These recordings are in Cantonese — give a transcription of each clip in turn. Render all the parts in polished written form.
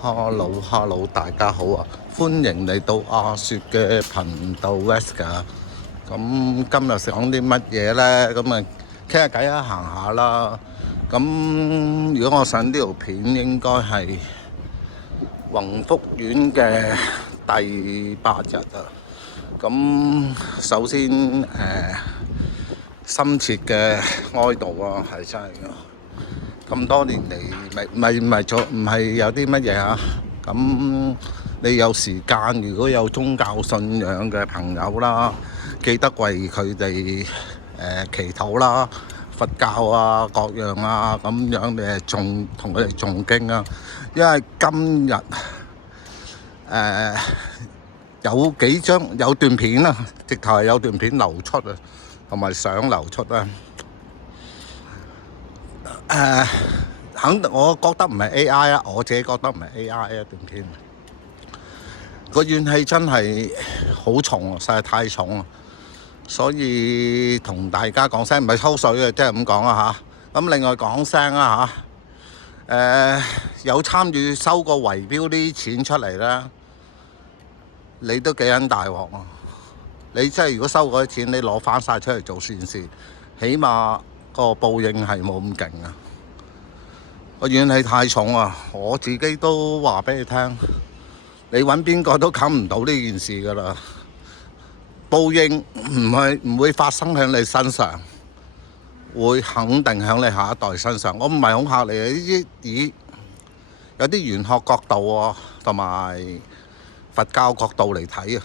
Hello，大家好啊！歡迎嚟到阿雪嘅頻道 Wesker。咁今日講啲乜嘢呢？咁啊傾下偈啊，行下啦。咁如果我上呢條片，應該係宏福苑嘅第8日啊。咁首先深切嘅哀悼啊，係真係㗎。咁多年嚟，唔係有啲乜嘢啊？咁你有時間，如果有宗教信仰嘅朋友啦，記得為佢哋祈禱啦，佛教啊各樣啊咁樣，你同佢哋誦經啊。因為今日有段片啊，直頭係有段片流出啊，同埋相流出啊。我覺得唔係 AI 啊，我自己覺得唔係 AI 啊，段片個怨氣真係好重啊，實在太重啊，所以同大家講聲，唔係抽水嘅，即係咁講啊嚇。咁另外講聲啊嚇，有參與收過圍標啲錢出嚟啦，你都幾撚大鑊啊！你真係如果收嗰啲錢，你攞翻晒出嚟做善事，起碼個報應係冇咁勁啊！個怨氣太重啊！我自己都話俾你聽，你揾邊個都冚唔到呢件事噶啦。報應唔會發生喺你身上，會肯定喺你下一代身上。我唔係恐嚇你，呢啲以有啲玄學角度啊，同埋佛教角度嚟睇啊，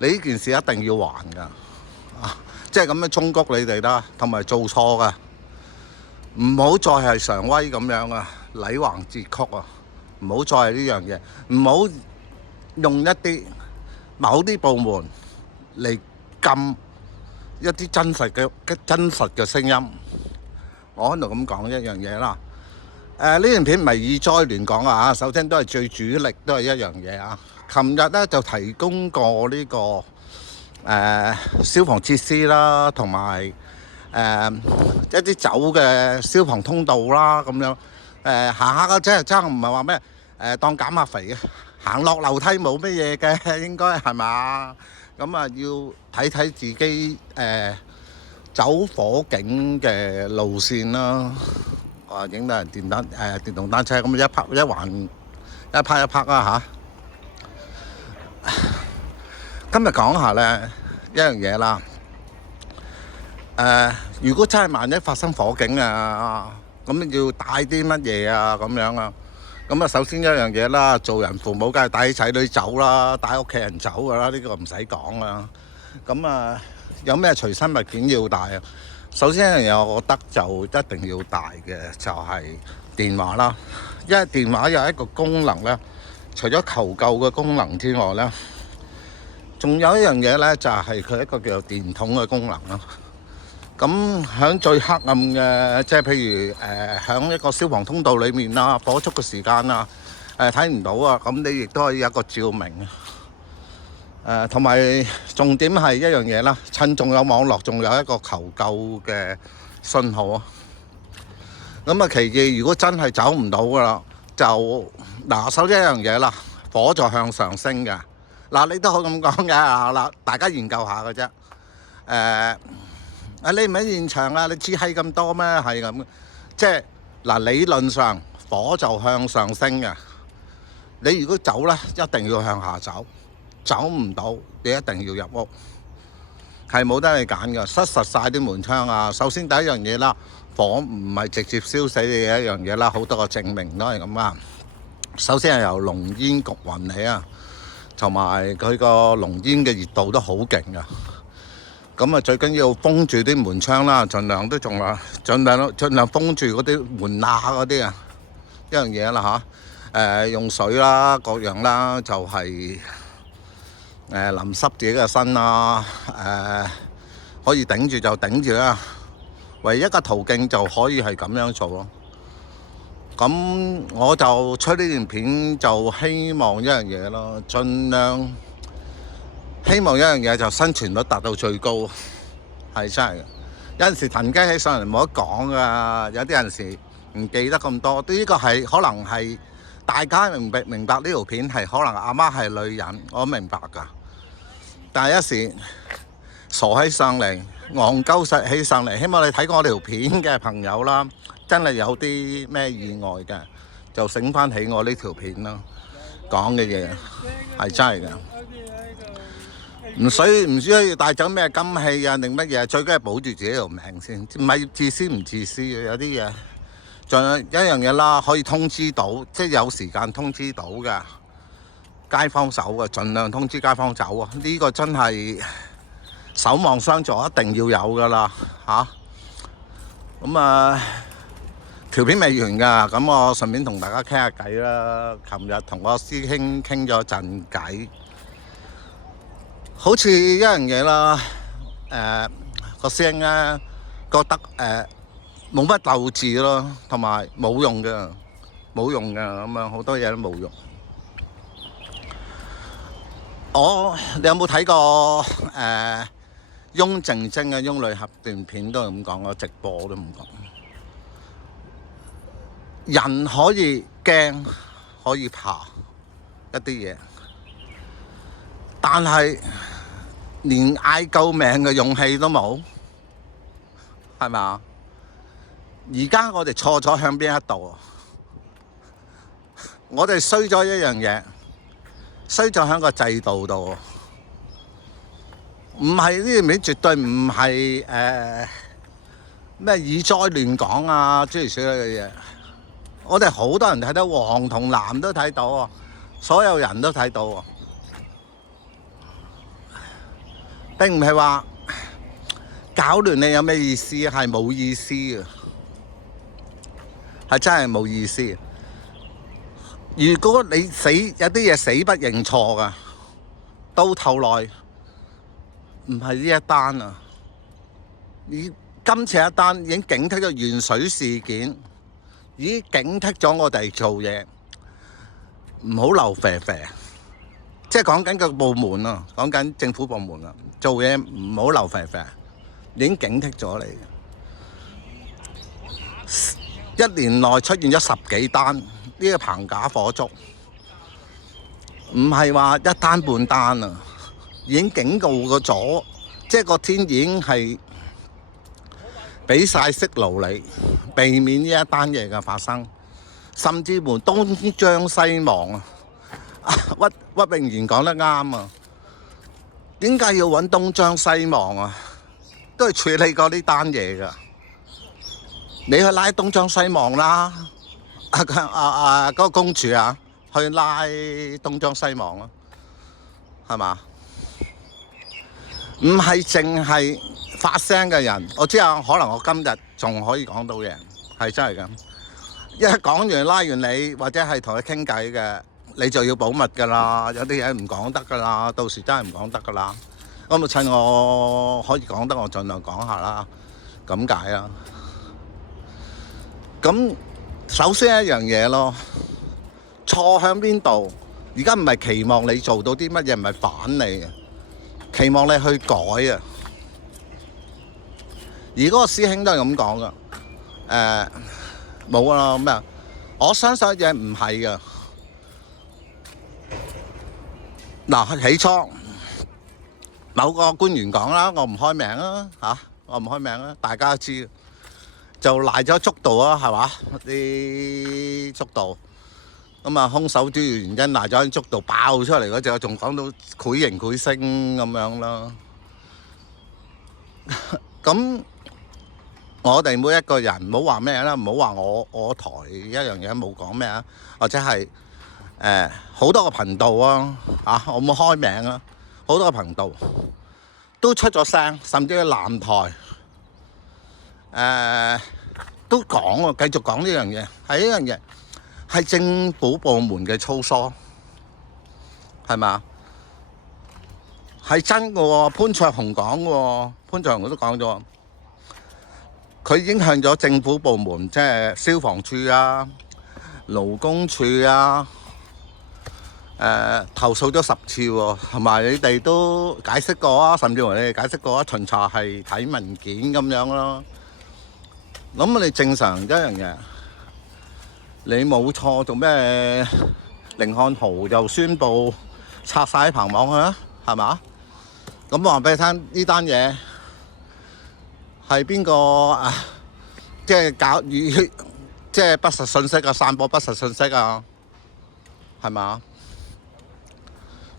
你呢件事一定要還噶，即係咁樣忠告你哋啦，同埋做錯噶。唔好再係常威咁樣啊，禮橫節曲啊！唔好再係呢樣嘢，唔好用某啲部門嚟禁一啲真實嘅聲音。我喺度咁講一樣嘢啦。呢段片唔係以災亂講啊，首先都係最主力都係一樣嘢啊。琴日咧就提供過呢個消防設施啦，同埋一啲走嘅消防通道啦，咁樣行下嘅啫，真係唔係話咩當減下肥嘅，行落樓梯冇乜嘢嘅，應該係嘛？咁啊要睇睇自己走火警嘅路線啦。影到人電動單車咁一環一拍啊嚇！今日講下咧一樣嘢啦。如果真係萬一發生火警啊，咁要帶啲乜嘢啊咁樣啊？咁啊，首先一樣嘢啦，做人父母梗係帶仔女走啦，帶屋企人走㗎啦，呢個唔使講啦。咁啊，有咩隨身物件要帶啊？首先一樣嘢，我覺得就一定要帶嘅就係電話啦，因為電話有一個功能咧，除咗求救嘅功能之外咧，仲有一樣嘢咧，就係佢一個叫做電筒嘅功能啦。咁喺最黑暗嘅，即係譬如喺一個消防通道裏面啦，火燭嘅時間啊，睇唔到啊，咁你亦都可以有一個照明啊。同埋重點係一樣嘢啦，趁仲有網絡，仲有一個求救嘅信號啊。咁啊，其二，如果真係走唔到噶啦，就首先一樣嘢啦，火就向上升嘅。你都可以咁講嘅嗱，大家研究下嘅啫。你唔喺現場啊？你知係咁多咩？係咁，即係理論上火就向上升嘅。你如果走咧，一定要向下走，走唔到你一定要入屋，係冇得你揀嘅，塞實晒啲門窗啊。首先第一樣嘢啦，火唔係直接燒死你嘅一樣嘢啦，好多個證明都係咁啊。首先係由濃煙焗暈起啊，同埋佢個濃煙嘅熱度都好勁啊。咁啊，最緊要封住啲門窗啦，盡量封住嗰啲門罅嗰啲啊，一樣嘢啦嚇。用水啦，各樣啦，就係淋濕自己嘅身啦。可以頂住就頂住啦，唯一嘅途徑就可以係咁樣做咯。咁我就出呢段片就希望一樣嘢咯，盡量。希望一樣嘢就生存率達到最高，係真係嘅。有陣時騰雞起上嚟冇得講噶，有啲陣時唔記得咁多。呢個係可能係大家明白呢條片係可能阿媽係女人，我明白㗎。但係一時傻起上嚟，戇鳩起上嚟，希望你睇過我條片嘅朋友啦，真係有啲咩意外嘅，就醒翻起我呢條片啦，講嘅嘢係真係㗎。唔需要帶走咩金器啊定乜嘢，最緊係保住自己條命先，唔係自私唔自私嘅。有啲嘢，仲有一樣嘢啦，可以通知到，即係有時間通知到嘅街坊走嘅，盡量通知街坊走啊！呢個真係守望相助，一定要有噶啦嚇。咁條片未完㗎，咁我順便同大家傾下偈啦。琴日同我師兄傾咗陣偈。好似一樣嘢啦，個師兄咧覺得冇乜鬥志咯，同埋冇用嘅咁樣，好多嘢都冇用。你有冇睇過翁靜晶嘅翁女俠段片都係咁講，我直播都咁講。人可以驚，可以怕一啲嘢。但係連嗌救命嘅勇氣都冇，係咪啊？而家我哋錯咗向邊一度啊？我哋衰咗一樣嘢，衰咗喺個制度度。唔係呢條片絕對唔係咩以災亂講啊，諸如此類嘅嘢。我哋好多人睇到，黃同藍都睇到啊，所有人都睇到啊。並唔係話搞亂你有咩意思，係冇意思嘅，係真係冇意思。如果你有啲嘢死不認錯噶，到頭來唔係呢一單啊！今次一單已經警惕咗鉛水事件，已經警惕咗我哋做嘢，唔好流啡啡。即係講緊個部門啊，講緊政府部門啊，做嘢唔好流肥肥，已經警惕咗你。一年內出現咗10幾單呢個棚架火燭，唔係話一單半單啊，已經警告過咗，即係個天已經係俾晒息路你，避免呢一單嘢嘅發生，甚至乎東張西望啊！屈穎妍講得啱啊！點解要揾東張西望啊？都係處理過呢單嘢㗎。你去拉東張西望啦，嗰個公署啊，去拉東張西望啊，係嘛？唔係淨係發聲嘅人，我知啊，可能我今日仲可以講到嘢，係真係咁。一講完拉完你，或者係同佢傾偈嘅。你就要保密㗎啦，有啲嘢唔講得㗎啦，到時真係唔講得㗎啦。咁就趁我可以講得，我盡量講下啦，咁解啊。咁首先一樣嘢咯，錯向邊度？而家唔係期望你做到啲乜嘢，唔係反你嘅，期望你去改啊。而嗰個師兄都係咁講㗎，冇啊咩啊？我相信嘢唔係㗎。嗱，起初某個官員講啦，我唔開名啊嚇，我唔開名啊，大家都知，就賴咗捉道啊，係嘛？啲捉道咁啊，兇手主要原因賴咗喺捉道爆出嚟嗰隻，仲講到繪形繪聲咁樣啦。咁我哋每一個人唔好話咩啦，唔好話我台一樣嘢冇講咩啊，或者係好多個頻道啊，我冇開名啊，好多個頻道都出咗聲，甚至係藍台都講喎，繼續講呢樣嘢，係呢樣嘢係政府部門嘅粗疏，係嘛？係真嘅喎，潘焯鴻講嘅喎，潘焯鴻都講咗，佢已經向咗政府部門，即係消防處啊、勞工處啊。投訴咗10次喎，同埋你哋都解釋過啊，甚至乎你哋解釋過啊，巡查係睇文件咁樣咯。咁你正常一樣嘢，你冇錯，做咩寧漢豪又宣布拆晒棚網去啊？係嘛？咁我話俾你聽，呢單嘢係邊個啊？即係搞與即係不實信息啊，散播不實信息啊，係嘛？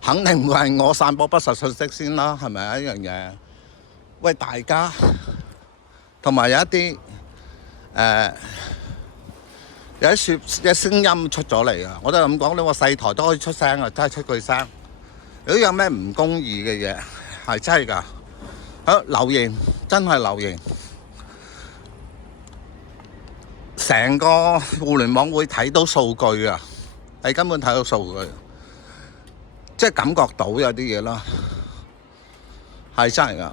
肯定唔會係我散播不實信息先啦，係咪啊？呢樣嘢，喂大家，同埋有一啲有啲聲音出咗嚟啊！我都係咁講，你話細台都可以出聲啊，真係出句聲。如果有咩唔公義嘅嘢，係真係㗎，留言真係留言。成個互聯網會睇到數據啊，係根本睇到數據，即係感覺到有啲嘢啦，係真係㗎。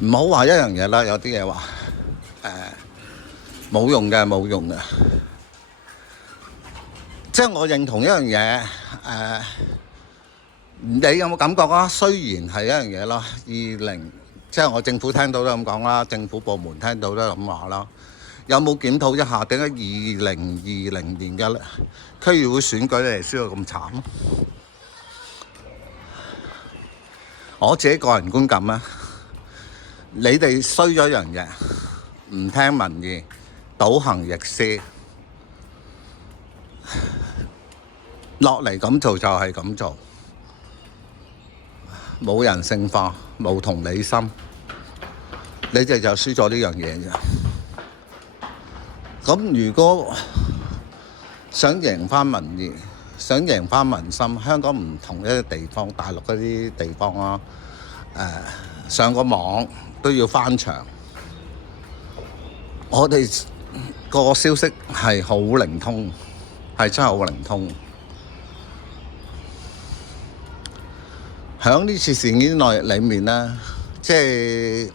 唔好話一樣嘢啦，有啲嘢話冇用嘅，冇用嘅。即係我認同一樣嘢，你有冇感覺啊？雖然係一樣嘢咯，20即係我政府聽到都咁講啦，政府部門聽到都咁話啦。有冇檢討一下點解2020年嘅區議會選舉嚟輸到咁慘？我自己個人觀感啊，你哋衰咗一樣嘢，唔聽民意，倒行逆施，落嚟咁做就係咁做，冇人性化，冇同理心，你哋就輸咗呢樣嘢啫。咁如果想贏翻民意，想贏翻民心，香港唔同一啲地方，大陸嗰啲地方啊，上個網都要翻牆。我哋個消息係好靈通，係真係好靈通。喺呢次事件裏面呢，即係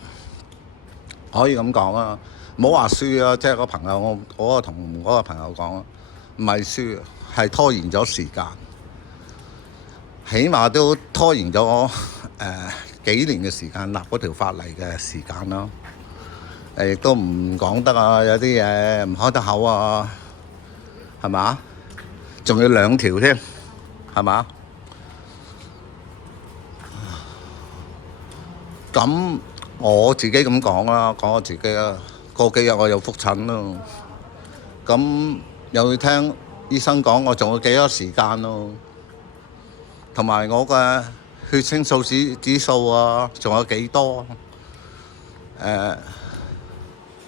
可以咁講啊，唔好話輸啊！即係個朋友，我同嗰個朋友講，唔係輸，係拖延咗時間，起碼都拖延咗幾年嘅時間立嗰條法例嘅時間咯。亦都唔講得啊，有啲嘢唔開得口啊，係嘛？仲要2條添，係嘛？咁我自己咁講啦，講我自己啦。過幾日我又覆診咯，咁又要聽醫生講我仲有幾多時間咯，同埋我嘅血清素指數啊，仲有幾多？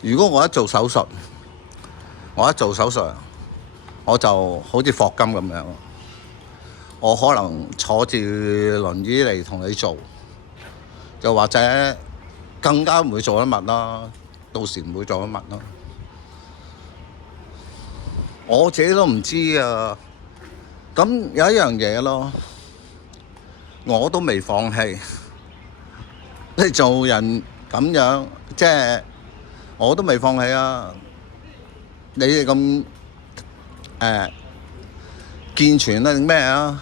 如果我一做手術，我就好似霍金咁樣，我可能坐住輪椅嚟同你做，又或者更加唔會做得密啦，到時唔會做得密咯。我自己都唔知啊。咁有一樣嘢咯，我都未放棄。你做人咁樣，即係我都未放棄啊！你哋咁健全啊定咩啊？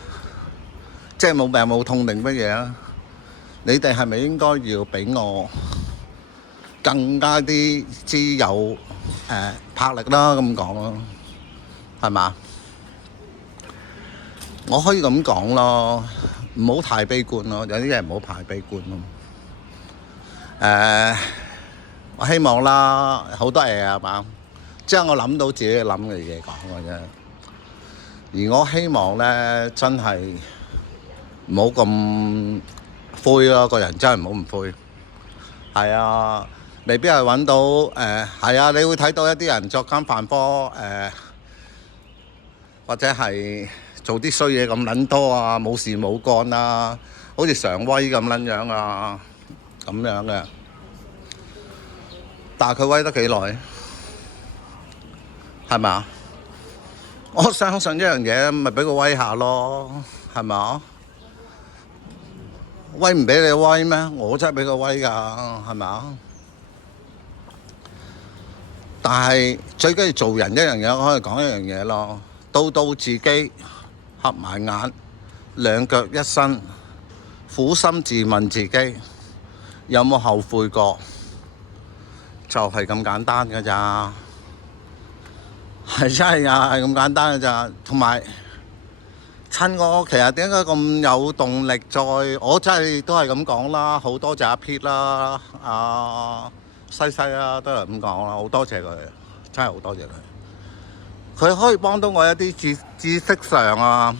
即係冇病冇痛定乜嘢啊？你哋係咪應該要俾我更加之有魄力啦？咁講咯，係嘛？我可以咁講咯，唔好太悲觀咯，有啲嘢唔好太悲觀咯。我希望啦，好多嘢係嘛，即係我諗到自己諗嘅嘢講嘅啫。而我希望咧，真係唔好咁灰咯，個人真係唔好咁灰。係啊，未必係揾到係啊，你會睇到一啲人作奸犯科或者係做啲衰嘢咁撚多啊，冇事冇幹啊，好似常威咁撚樣啊，咁樣嘅。但係佢威得幾耐？係咪？我相信一樣嘢，咪俾佢威下咯，係咪？威唔俾你威咩？我真係俾佢威㗎，係咪？但係最緊要做人一樣嘢，我可以講一樣嘢咯。到自己合埋眼，兩腳一伸，苦心自問自己有冇後悔過？就係咁簡單㗎咋。係真係啊，係咁簡單嘅咋。同埋趁我其實點解咁有動力再，我真係都係咁講啦，好多謝阿 Pete 啦，西西啦，都係咁講啦，好多謝佢，真係好多謝佢。佢可以幫到我一啲知識上啊、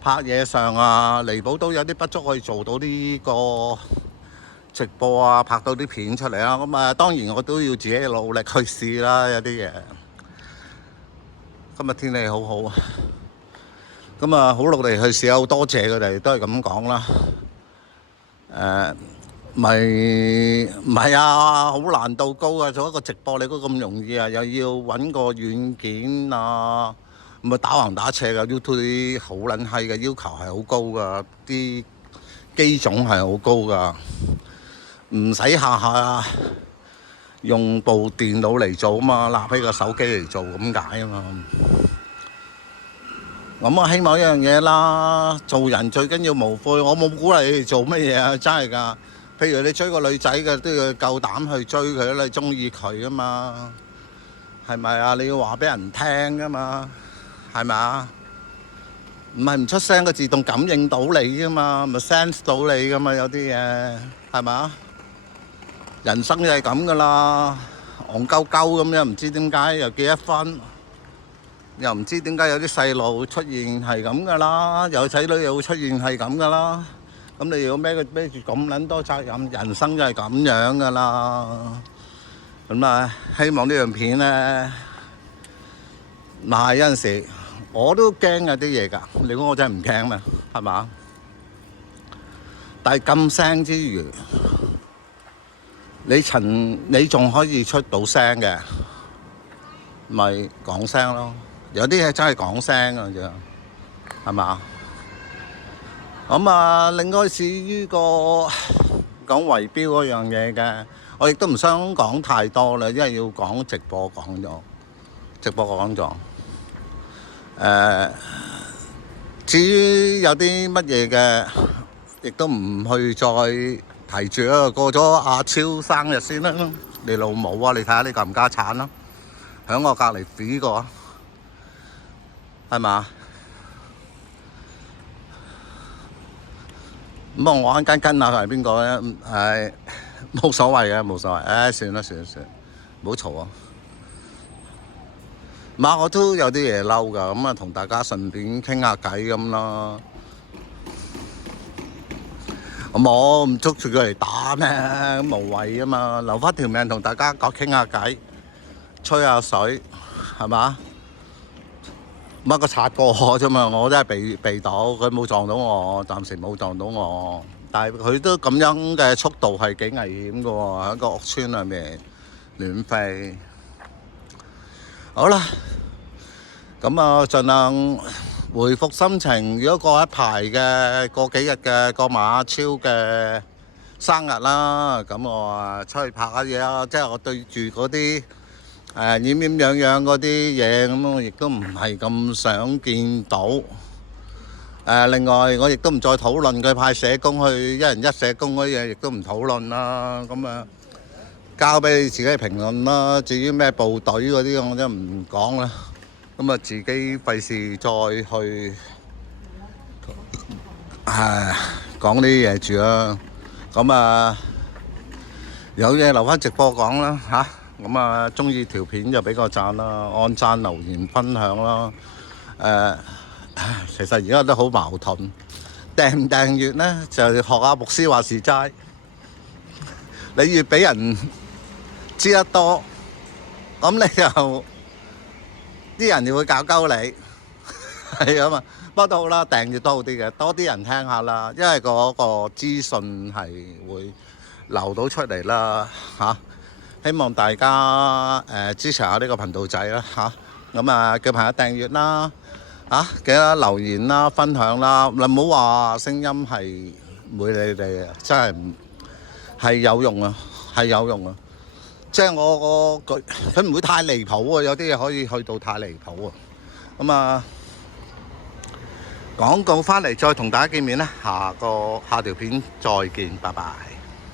拍嘢上啊，彌補到有啲不足，可以做到呢個直播啊，拍到啲片出嚟啦。咁啊，當然我都要自己努力去試啦，有啲嘢。今日天氣好好啊，咁啊好努力去試，好多謝佢哋，都係咁講啦。唔係啊，好難度高啊！做一個直播你估咁容易啊？又要揾個軟件啊，咁啊打橫打斜嘅 YouTube 啲好撚閪嘅要求係好高噶，啲機種係好高噶，唔使下下用部電腦嚟做啊嘛，立起個手機嚟做咁解啊嘛。咁我希望一樣嘢啦，做人最緊要無悔。我冇鼓勵你哋做乜嘢啊，真係㗎。譬如你追個女仔嘅，都要夠膽去追佢啦，你中意佢啊嘛，係咪啊？你要話俾人聽㗎嘛，係咪啊？唔係唔出聲，佢自動感應到你㗎嘛，咪 sense 到你㗎嘛，有啲嘢係咪啊？人生就係咁㗎啦，戇鳩鳩咁樣，唔知點解又結咗婚，又唔知點解有啲細路出現係咁㗎啦，有仔女又會出現係咁㗎啦。咁你要孭住咁撚多責任，人生就係咁樣㗎啦。咁啊，希望呢樣片咧，嗱有陣時我都驚有啲嘢㗎。你估我真係唔驚咩？係嘛？但係禁聲之餘，你仲可以出到聲嘅，咪講聲咯。有啲嘢真係講聲㗎啫，係嘛？咁啊，另外至於個講圍標嗰樣嘢嘅，我亦都唔想講太多啦，因為要講直播講咗。至於有啲乜嘢嘅，亦都唔去再提住啦。過咗阿超生日先啦，你老母啊！你睇下你冚家產啦，響我隔離呢個，係嘛？咁啊，我跟下佢係邊個咧？係冇所謂嘅，冇所謂。算啦，唔好嘈啊！我都有啲嘢嬲㗎，咁啊，同大家順便傾下偈咁咯。我唔捉住佢嚟打咩？咁無謂啊嘛，留翻條命同大家傾下偈，吹下水，係嘛？乜個擦過我啫嘛，我真係避到，佢冇撞到我，暫時冇撞到我。但係佢都咁樣嘅速度係幾危險㗎喎，喺個屋村裏面亂飛。好啦，咁啊，盡量回復心情。如果過一排嘅，過幾日嘅，過埋阿超嘅生日啦，咁我啊出去拍下嘢啊，即係我對住嗰啲掩樣嗰啲嘢，咁我亦都唔係咁想見到。另外我亦都唔再討論佢派社工去一人一社工嗰啲嘢，亦都唔討論啦。咁啊，交俾你自己評論啦。至於咩部隊嗰啲，我真係唔講啦。咁啊，自己費事再去講呢啲嘢住啦。咁啊，有嘢留翻直播講啦嚇。咁啊，中意條片就俾個讚啦，按讚留言分享啦。其實而家都好矛盾，訂唔訂閱咧就學阿牧師話事齋。你越俾人知得多，咁你就啲人就會搞鳩你，係啊嘛。不過都好啦，訂閱都好啲嘅，多啲人聽下啦，因為嗰個資訊係會流到出嚟啦嚇。希望大家支持下呢個頻道仔啦嚇。咁啊，叫朋友訂閱啦記得留言啦、分享啦。唔好話聲音係唔會理你哋，真係係有用啊，係有用啊。即係佢唔會太離譜啊，有啲嘢可以去到太離譜啊。咁啊，廣告翻嚟再同大家見面啦，下條片再見，拜拜。